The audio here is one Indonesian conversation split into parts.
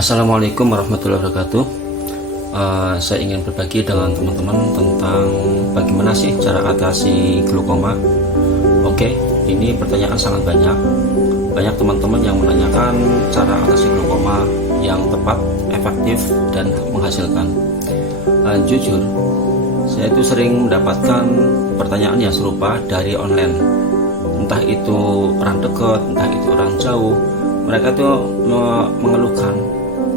Assalamualaikum warahmatullahi wabarakatuh. Saya ingin berbagi dengan teman-teman tentang bagaimana sih cara atasi glaukoma. Oke, ini pertanyaan sangat banyak. Banyak teman-teman yang menanyakan cara atasi glaukoma yang tepat, efektif, dan menghasilkan. Jujur, saya itu sering mendapatkan pertanyaan yang serupa dari online. Entah itu orang dekat, entah itu orang jauh. Mereka itu mengeluhkan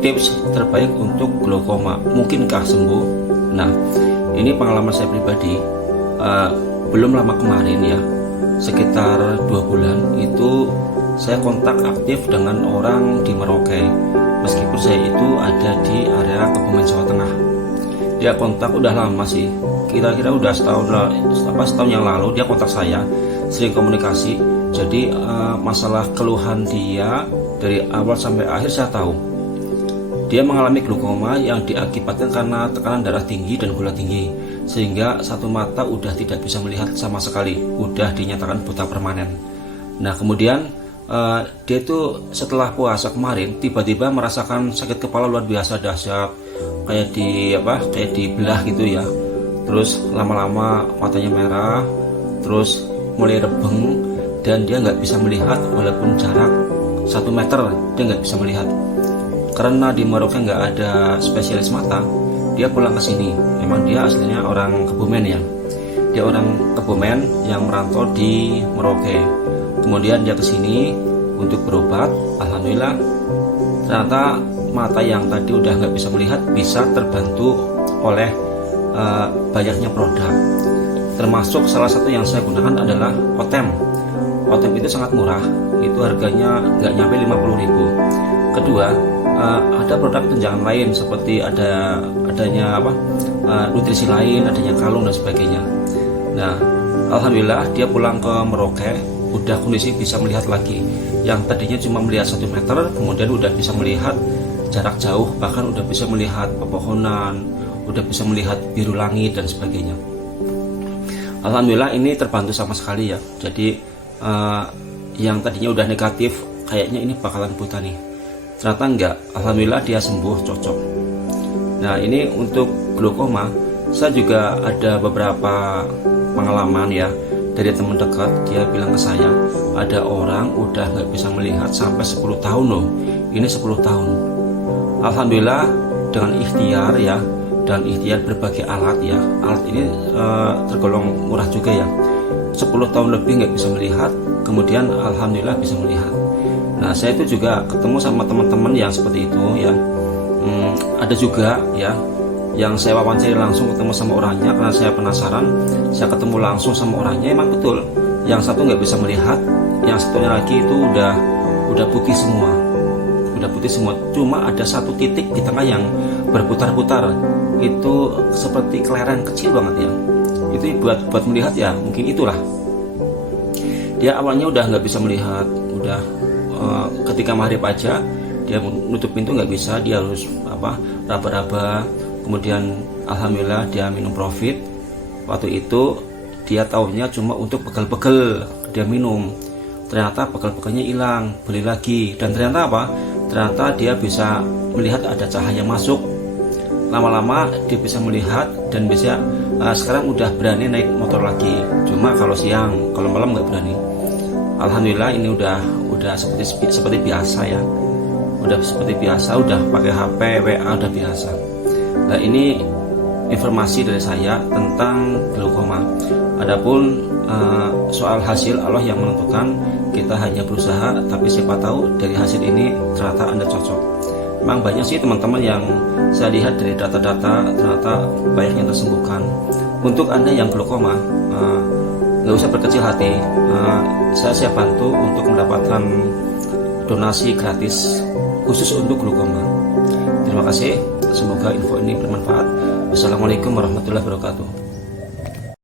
tips terbaik untuk glaukoma, mungkinkah sembuh? Nah, ini pengalaman saya pribadi. Belum lama kemarin ya, sekitar 2 bulan itu saya kontak aktif dengan orang di Merauke. Meskipun saya itu ada di area Kebumen, Jawa Tengah. Dia kontak udah lama sih, kira-kira udah setahun yang lalu dia kontak saya, sering komunikasi. Jadi masalah keluhan dia dari awal sampai akhir saya tahu. Dia mengalami glaukoma yang diakibatkan karena tekanan darah tinggi dan gula tinggi, sehingga satu mata udah tidak bisa melihat sama sekali, udah dinyatakan buta permanen. Nah, kemudian dia itu setelah puasa kemarin tiba-tiba merasakan sakit kepala luar biasa dahsyat, kayak dibelah gitu ya. Terus lama-lama matanya merah, terus mulai rebeng, dan dia nggak bisa melihat walaupun jarak 1 meter, dia nggak bisa melihat. Karena di Merauke nggak ada spesialis mata, dia pulang ke sini. Memang dia aslinya orang Kebumen ya. Dia orang Kebumen yang merantau di Merauke. Kemudian dia ke sini untuk berobat. Alhamdulillah, ternyata mata yang tadi udah nggak bisa melihat bisa terbantu oleh banyaknya produk. Termasuk salah satu yang saya gunakan adalah Otem. Otem itu sangat murah. Itu harganya nggak nyampe 50.000. Kedua, ada produk tunjangan lain seperti adanya nutrisi lain, adanya kalung dan sebagainya. Nah, alhamdulillah dia pulang ke Merauke udah kondisi bisa melihat lagi. Yang tadinya cuma melihat 1 meter, kemudian udah bisa melihat jarak jauh, bahkan udah bisa melihat pepohonan, udah bisa melihat biru langit dan sebagainya. Alhamdulillah ini terbantu sama sekali ya. Jadi yang tadinya udah negatif, kayaknya ini bakalan buta nih, ternyata enggak. Alhamdulillah dia sembuh, cocok. Nah, ini untuk glaukoma saya juga ada beberapa pengalaman ya dari teman dekat. Dia bilang ke saya, ada orang udah nggak bisa melihat sampai 10 tahun loh. Ini 10 tahun. Alhamdulillah dengan ikhtiar ya, dan ikhtiar berbagai alat ya. Alat ini tergolong murah juga ya. 10 tahun lebih nggak bisa melihat, kemudian alhamdulillah bisa melihat. Nah, saya itu juga ketemu sama teman-teman yang seperti itu ya. Ada juga ya yang saya wawancari langsung, ketemu sama orangnya karena saya penasaran. Saya ketemu langsung sama orangnya, emang betul yang satu nggak bisa melihat, yang satunya lagi itu udah putih semua, cuma ada satu titik di tengah yang berputar-putar, itu seperti kelereng kecil banget ya. Itu buat melihat ya, mungkin itulah. Dia awalnya udah nggak bisa melihat, udah ketika maghrib aja dia nutup pintu nggak bisa, dia harus raba-raba. Kemudian alhamdulillah dia minum Profit. Waktu itu dia taunya cuma untuk pegel-pegel, dia minum. Ternyata pegel-pegelnya hilang, beli lagi, dan ternyata ternyata dia bisa melihat ada cahaya masuk. Lama-lama dia bisa melihat dan bisa sekarang udah berani naik motor lagi. Cuma kalau siang, kalau malam nggak berani. Alhamdulillah ini udah seperti biasa ya. Udah seperti biasa, udah pakai HP, WA udah biasa. Nah, ini informasi dari saya tentang glaukoma. Adapun soal hasil Allah yang menentukan, kita hanya berusaha, tapi siapa tahu dari hasil ini ternyata Anda cocok. Memang banyak sih teman-teman yang saya lihat dari data-data, ternyata banyak yang tersembuhkan. Untuk Anda yang glaukoma, nggak usah berkecil hati. Saya siap bantu untuk mendapatkan donasi gratis khusus untuk glaukoma. Terima kasih, semoga info ini bermanfaat. Wassalamualaikum warahmatullahi wabarakatuh.